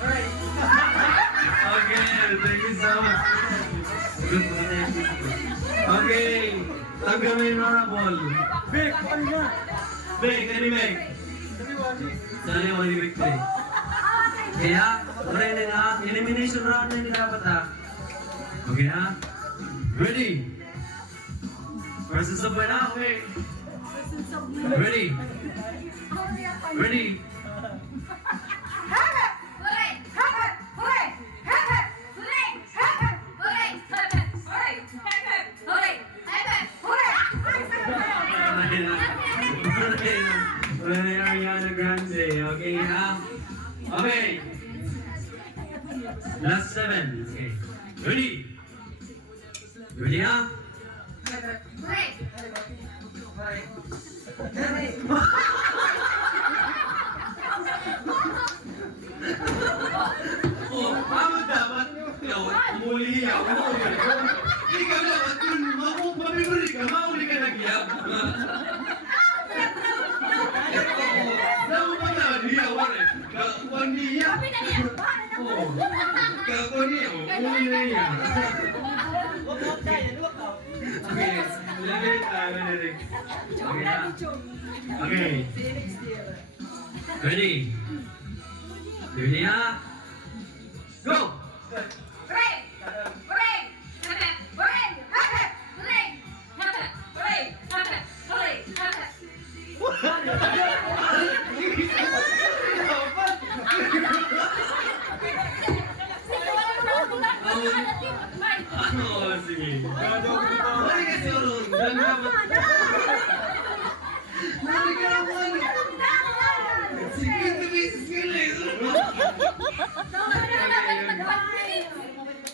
Okay, thank you so much. Okay, tagamin mo na ball. Bek, ano nga? Bek, kani Bek? Sali mo ni Victory. Kaya, pare na nga, elimination round na hindi dapat ha. Okay ha? Ready? Versus sabay na, okay. Ready? Ready? Ariana Grande, okay ha? Okay. Last 7. Okay. Ready? Ready ha? Oh, ano dapat? Muli ako. Ikaw dapat kung mapipuli ka, mauli ka nagyap. Namu pa na niya, wala. Kakuan niya. Oh, kakuan niya. Uli na niya. Okay, okay. Okay. Ready? Ready ha? Go! Oh, sige. Mali ka siguro. Mali ka naman. Sige, tumisis ka lang.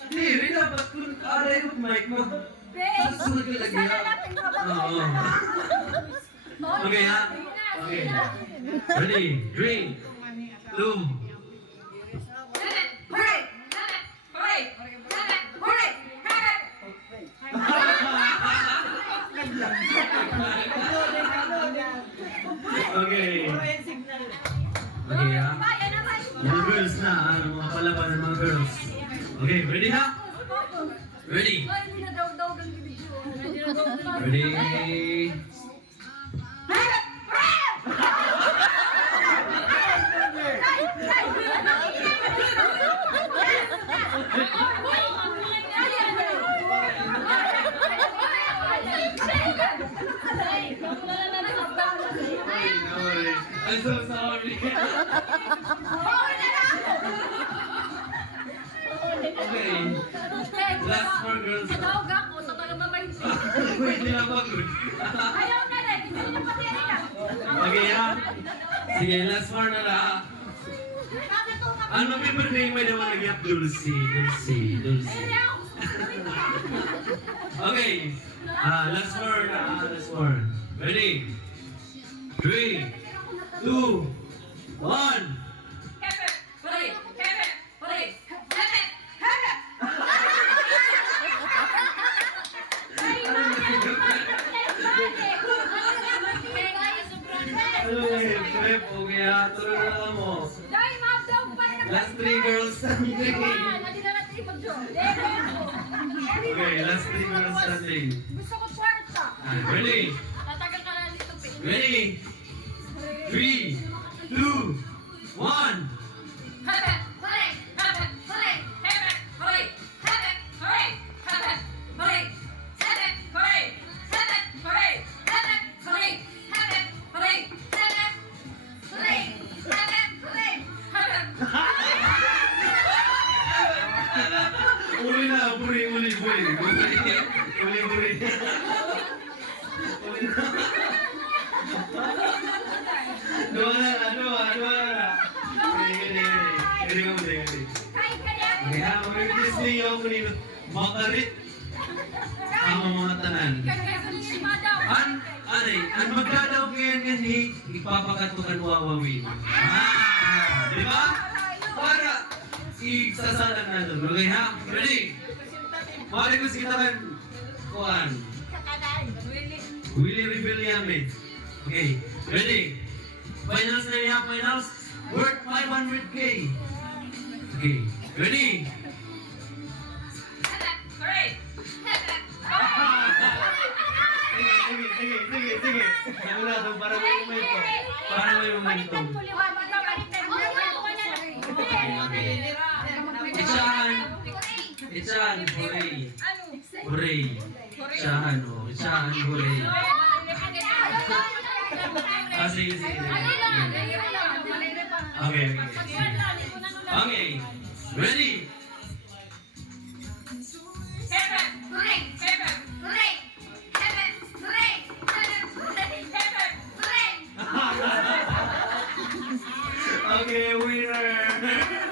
Hindi, rin dapat kung aray yung mic mo. Susunod ka lagi ha. Oo. Okay ha? Okay. Ready? 3, 2, okay. Okay ha? Mga girls na ha? Mga palaban ng mga girls. Okay, ready ha? Ready? Ready? I'm so sorry. Okay. Last four girls. Pwede na pagod. Okay ha? Sige, last four na lang. Ano paper name may naman nagyap? Dulce. Okay. Last four na. Last four. Ready? 3, 2, 1. Okay ha? Tuloy na lang mo. Last 3 girls. Okay, last 3 girls standing. Gusto ko kwarta. Ready? Tatagal ka lang dito, Pin. Ready? 3, 2, 1. Uli na, uli. Dua na. Gini. Kaya, mag-release niyo ako nito. Makarit ang mga tanan. An magdadaw kayo ni ipapakatukan wawawin. Di ba? Para isasalan na doon. Okay ha? Ready? Mari ko kita kan kuan. Willie Rebellion. Okay. Ready? Finals na niya, finals. Worth 500K. Okay. Ready? Hooray! Sige. Sigurado, para may momentum. Para may momentum. Itsahan, hooray. Hooray. Itsahan, oh. Itsahan, hooray. Ah, sige. Okay. Okay. Ready? Okay, winner!